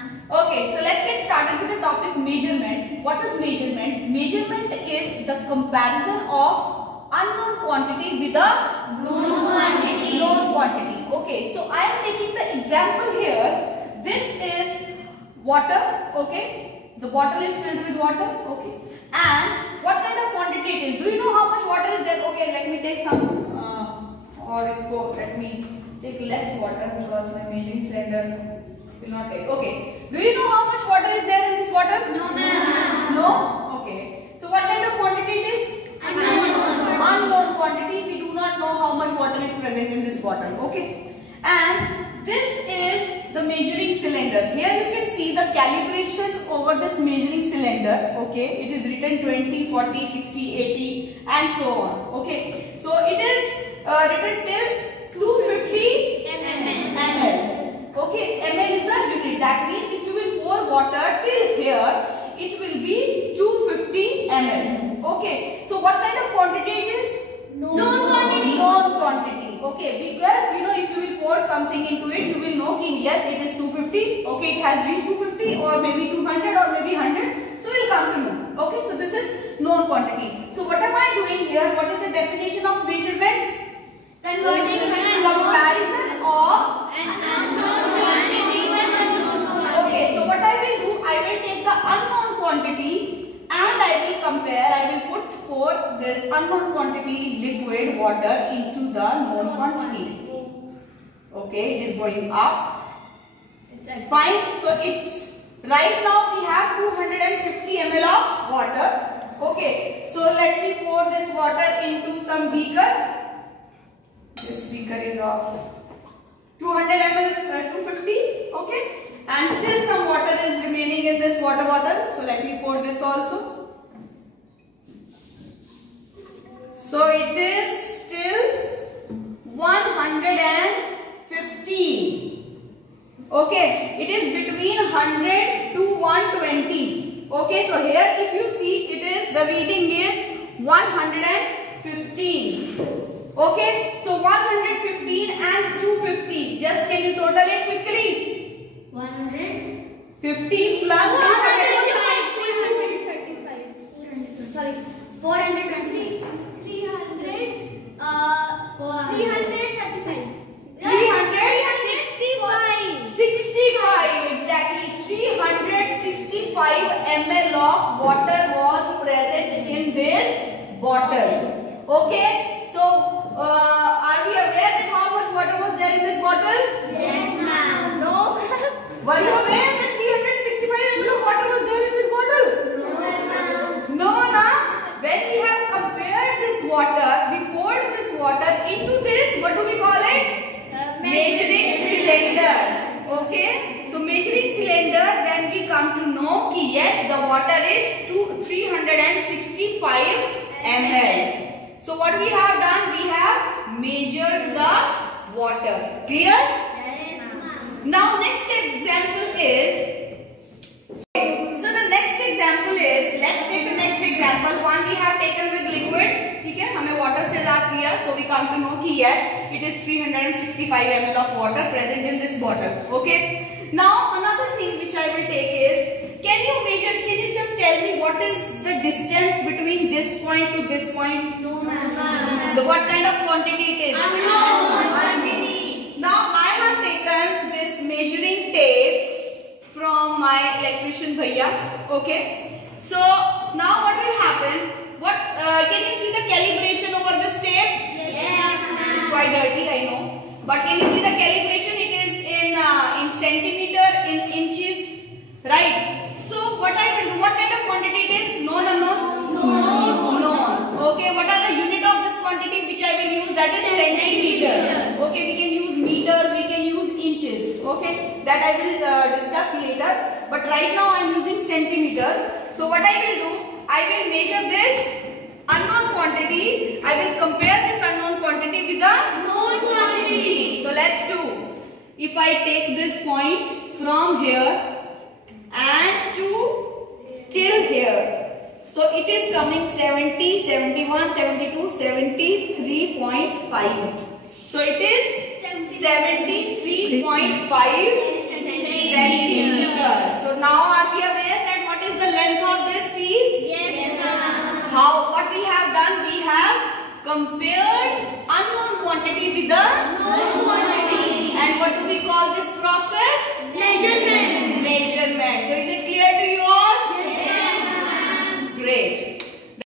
Okay, so let's get started with the topic measurement. What is measurement? Measurement is the comparison of unknown quantity with a known quantity. Okay, so I am taking the example here. This is water. Okay, the bottle is filled with water. Okay, and what kind of quantity it is? Do you know how much water is there? Okay, let me take some, let me take less water because my measuring cylinder will not take. Okay, do you know how much water is there in this water? No, ma'am. No? Okay. So what kind of quantity it is? Unknown quantity. We do not know how much water is present in this water. Okay. And this is the measuring cylinder. Here you can see the calibration over this measuring cylinder. Okay. It is written 20, 40, 60, 80 and so on. Okay. So it is written till 250 ml. Okay, ml is a unit. That means if you will pour water till here, it will be 250 ml. Okay, so what kind of quantity it is? Known quantity. Known quantity. Okay, because if you will pour something into it, you will know that yes, it is 250. Okay, it has reached 250 or maybe 200 or maybe 100. So we will come to know. Okay, so this is known quantity. So what am I doing here? What is the definition of measurement? Comparison of an unknown quantity with a known quantity. Okay, so what I will do, I will take the unknown quantity and I will compare, I will pour this unknown quantity liquid water into the known quantity. Okay, it is going up. Fine, so it's right now we have 250 ml of water. Okay, so let me pour this water into some beaker. This beaker is of 200 ml, 250, okay, and still some water is remaining in this water bottle. So let me pour this also. So it is still 150. Okay, it is between 100 to 120. Okay, so here if you see, it is the reading is 115. Okay, so 115 and 250. Just can you total it quickly? 150 plus 435. Sorry, 423. 365. Exactly. 365 ml of water was present in this bottle. Okay. So, are we aware that how much water was there in this bottle? Yes, ma'am. No, ma'am. Were you aware that 365 ml of water was there in this bottle? No, ma'am. No, ma'am. When we have compared this water, we poured this water into this, what do we call it? Measuring cylinder. Okay. So, measuring cylinder, when we come to know that yes, the water is 365 ml. So what we have done, we have measured the water. Clear? Yes, ma'am. Now next example is, so the next example is, let's take the next example. One we have taken with liquid. Okay, हमें water से ला किया, so we come to know कि yes, it is 365 ml of water present in this bottle. Okay. Now another thing which I will take is, can you just tell me what is the distance between this point to this point? No, ma'am. What kind of quantity it is? Unknown quantity. Now I have taken this measuring tape from my electrician bhaiya. Okay. So now what will happen? Can you see the calibration over this tape? Yes, ma'am. It's quite dirty, I know. But can you see the calibration? It is in centimeter, in inches, right? So what I will do? What kind of quantity it is? Known or unknown? Known. Okay. What are the unit of this quantity which I will use? That is centimeter. Okay. We can use meters. We can use inches. Okay. That I will discuss later. But right now I am using centimeters. So what I will do? I will measure this unknown quantity. I will compare this unknown quantity with the Known quantity. So let's do. If I take this point from here and till here. So it is coming 70, 71, 72, 73.5. So it is 73.5 centimeter. compared unknown quantity with the